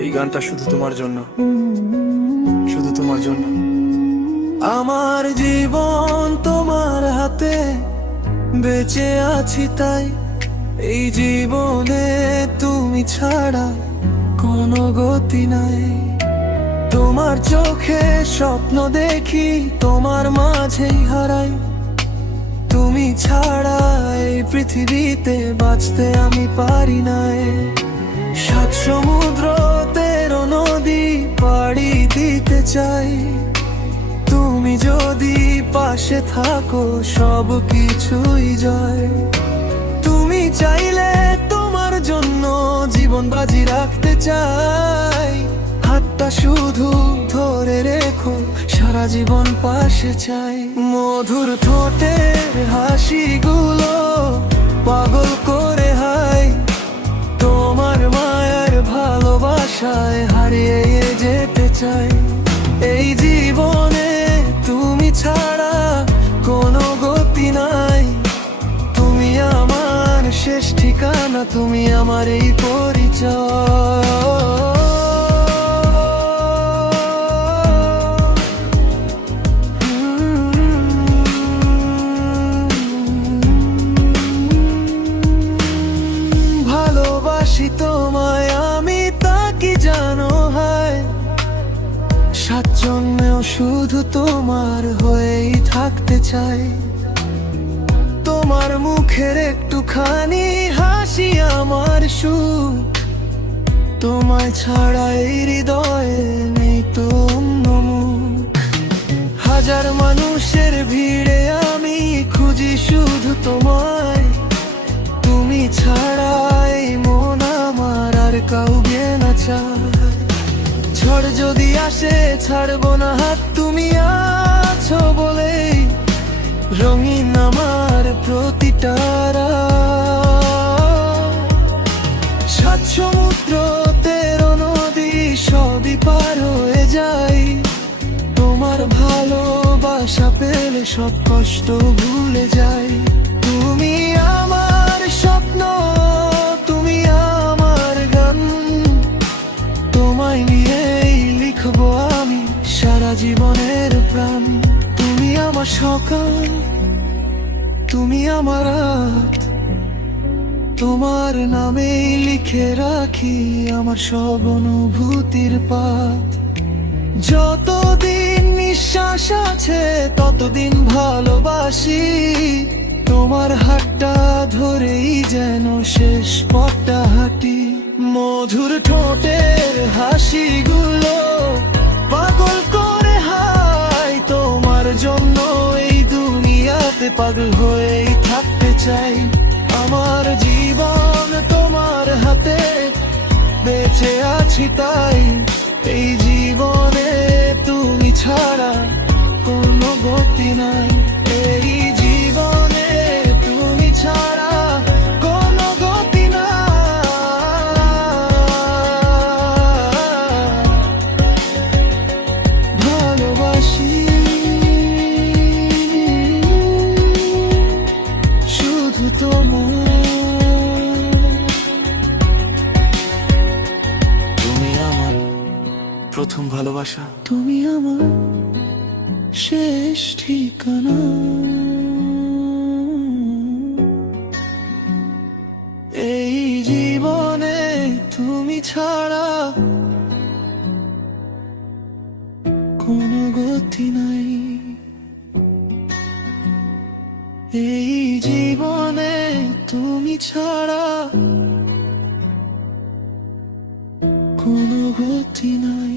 এই গানটা শুধু তোমার জন্য, শুধু তোমার জন্য। আমার জীবন তোমার হাতে, বেঁচে আছি তাই। এই জীবনে তুমি ছাড়া কোনো গতি নাই। তোমার চোখে স্বপ্ন দেখি, তোমার মাঝেই হারাই। তুমি ছাড়া এই পৃথিবীতে বাঁচতে আমি পারি নাই। সাত সমুদ্র 13 নদী পাড়ি দিতে চাই। তুমি যদি পাশে থাকো সব কিছুই জয়। তুমি চাইলে তোমার জন্য জীবন বাজি রাখতে চাই। হাতটা শুধু ধরে রেখো, সারা জীবন পাশে চাই। মধুর ঠোঁটের হাসিগুলো পাগল করে হাই। তোমার মায়ের ভালোবাসায় হারিয়ে যেতে চাই। এই জীবনে তুমি ছাড়া কোনো গতি নাই। তুমি আমার শেষ ঠিকানা, তুমি আমার এই পরিচয়। ভালোবাসি তোমায় আমি, তা কি জানো হয়? 7 জন্মেও শুধু তোমার হয়েই থাকতে চাই। তোমার মুখের একটুখানি হাসি আমার সুখ। তোমায় ছাড়া এই হৃদয়ে নেই তো অন্য মুখ। হাজার মানুষের ভিড়ে আমি খুঁজি শুধু তোমায়। তুমি ছাড়া এই মন আমার আর কাউকে না চায়। ঝড় যদি আসে ছাড়বো না হাত, তুমি আছো বলেই রঙিন আমার প্রতিটা রাত। 7 সমুদ্র 13 নদী সবই পার হয়ে যাই। তোমার ভালোবাসা পেলে সব কষ্ট ভুলে যাই। তুমি আমার স্বপ্ন, তুমি আমার গান। তোমায় নিয়েই লিখবো আমি সারা জীবনের প্রাণ। তুমি আমার সকাল, তুমি আমার রাত। তোমার নামেই লিখে রাখি আমার সব অনুভূতির পাত। যতদিন নিঃশ্বাস আছে ততদিন ভালোবাসি। তোমার হাতটা ধরেই যেন শেষ পথটা হাঁটি। মধুর ঠোঁটের হাসিগুলো পাগল করে হাই। তোমার জন্য এই দুনিয়াতে পাগল হয়েই থাকতে চাই। আমার জীবন তোমার হাতে, বেঁচে আছি তাই। এই জীবনে তুমি ছাড়া কোনো গতি নাই। এই জীবনে তুমি ছাড়া কোনো গতি নাই। ভালোবাসি শুধু তোমায়। তুমি আমার প্রথম ভালোবাসা, তুমি আমার শেষ ঠিকানা। এই জীবনে তুমি ছাড়া কোনো গতি নাই। এই জীবনে তুমি ছাড়া কোনো গতি নাই।